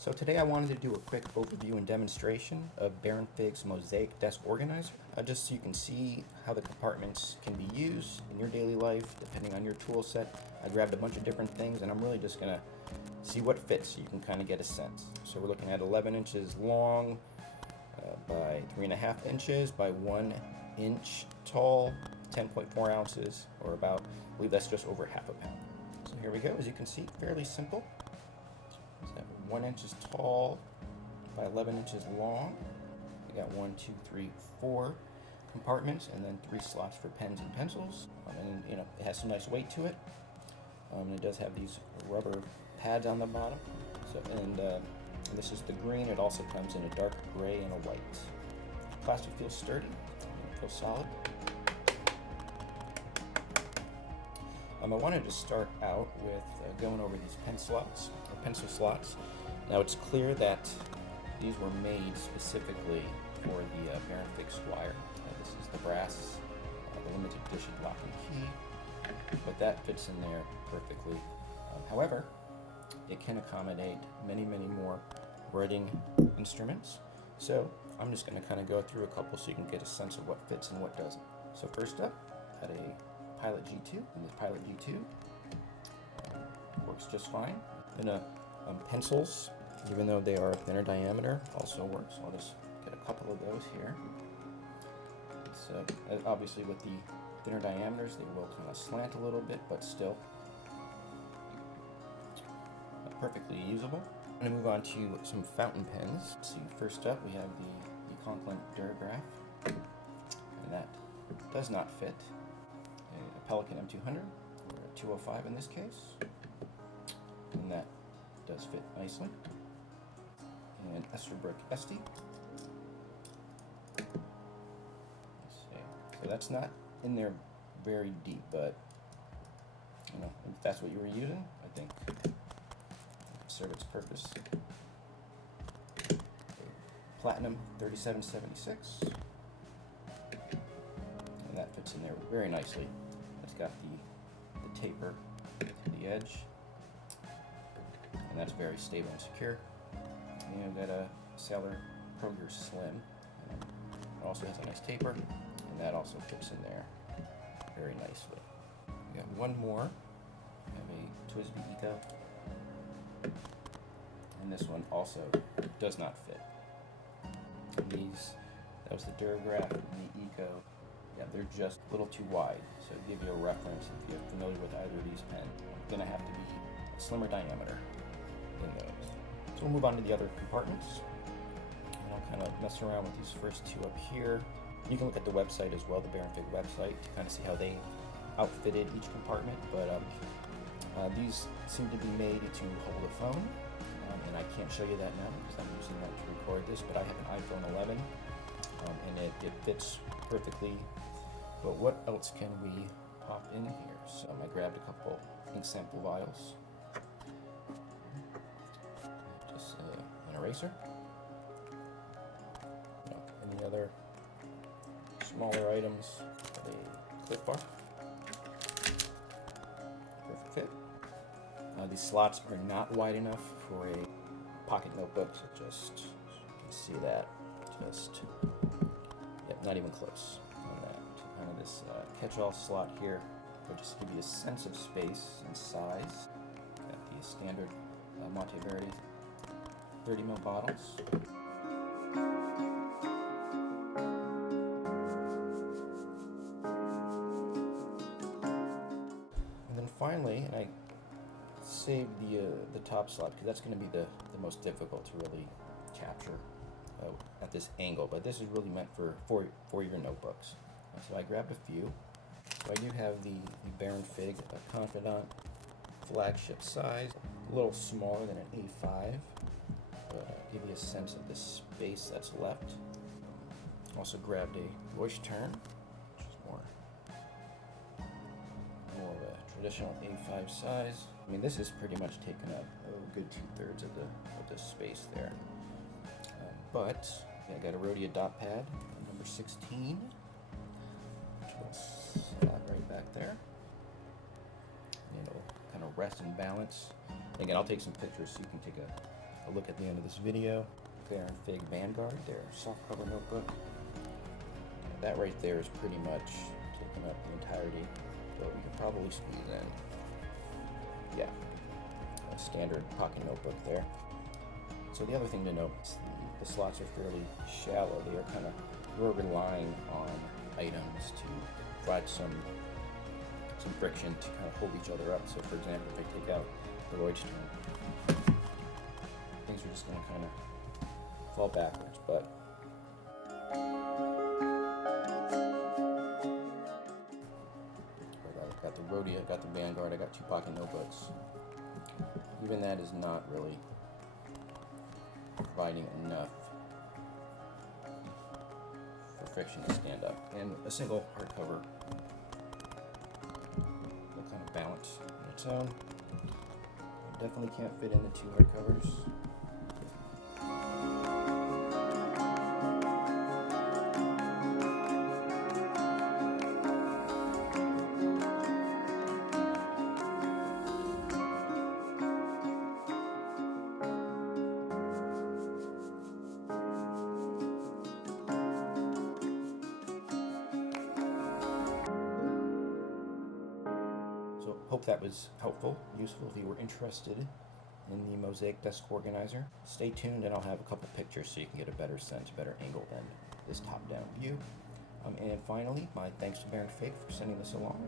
So today I wanted to do a quick overview and demonstration of Baron Fig's Mosaic desk organizer, just so you can see how the compartments can be used in your daily life depending on your tool set. I grabbed a bunch of different things and I'm really just going to see what fits so you can kind of get a sense. So we're looking at 11 inches long by 3.5 inches by 1 inch tall, 10.4 ounces, or about, I believe that's just over half a pound. So here we go. As you can see, fairly simple. So 1 inch is tall by 11 inches long. We got 1, 2, 3, 4 compartments, and then 3 slots for pens and pencils. And it has some nice weight to it. And it does have these rubber pads on the bottom. So and this is the green. It also comes in a dark gray and a white. Plastic feels sturdy. It feels solid. I wanted to start out with going over these pen slots, or pencil slots. Now it's clear that these were made specifically for the Baron Fig Squire. This is the brass, the limited edition lock and key, but that fits in there perfectly. However, it can accommodate many more writing instruments. So I'm just going to kind of go through a couple so you can get a sense of what fits and what doesn't. So first up, got a Pilot G2, and the Pilot G2 works just fine. Then pencils, even though they are thinner diameter, also works. So I'll just get a couple of those here. So obviously with the thinner diameters, they will kind of slant a little bit, but still perfectly usable. I'm going to move on to some fountain pens. Let's see, first up we have the Conklin Duragraph, and that does not fit. A Pelican M200, or a 205 in this case, and that does fit nicely. And Esterbrook Esty. Let's see. So that's not in there very deep, but if that's what you were using, I think it could serve its purpose. Platinum 3776, and that fits in there very nicely. It's got the taper to the edge, and that's very stable and secure. And we've got a Sailor Kroger Slim. It also has a nice taper, and that also fits in there very nicely. We got one more. We have a Twisby Eco, and this one also does not fit. And that was the Duragraph and the Eco. Yeah, they're just a little too wide. So to give you a reference, if you're familiar with either of these pens, it's going to have to be a slimmer diameter than those. So we'll move on to the other compartments. And I'll kind of mess around with these first two up here. You can look at the website as well, the Baron Fig website, to kind of see how they outfitted each compartment. But these seem to be made to hold a phone. And I can't show you that now because I'm using that to record this, but I have an iPhone 11, and it fits perfectly. But what else can we pop in here? So I grabbed a couple ink sample vials, just an eraser, any other smaller items, a clip bar, perfect fit. These slots are not wide enough for a pocket notebook, so just, you can see that, not even close on that. Kind of this catch-all slot here will just give you a sense of space and size. Got the standard Monteverde 30ml bottles. And then finally, and I saved the top slot because that's going to be the most difficult to really capture at this angle, but this is really meant for your notebooks. So I grabbed a few. So I do have the Baron Fig Confidant flagship size, a little smaller than an A5, but give you a sense of the space that's left. Also grabbed a Leuchtturm, which is more of a traditional A5 size. I mean, this is pretty much taken up a good 2/3 of the space there. But I got a Rhodia dot pad, number 16, which will slot right back there. And it'll kind of rest and balance. Again, I'll take some pictures so you can take a a look at the end of this video. Baron Fig Vanguard, their softcover notebook. That right there is pretty much taking up the entirety, but we could probably squeeze in, yeah, a standard pocket notebook there. So the other thing to note is the slots are fairly shallow. They are kind of, you're relying on items to provide some friction to kind of hold each other up. So for example, if I take out the Leuchtturm, things are just going to kind of fall backwards. But I got the Rhodey, I got the Vanguard, I got two pocket notebooks. Even that is not really providing enough for friction to stand up. And a single hardcover will kind of balance on its own. Definitely can't fit in the two hardcovers. Hope that was helpful, useful if you were interested in the Mosaic desk organizer. Stay tuned and I'll have a couple pictures so you can get a better sense, better angle than this top-down view. And finally, my thanks to Baron Fig for sending this along.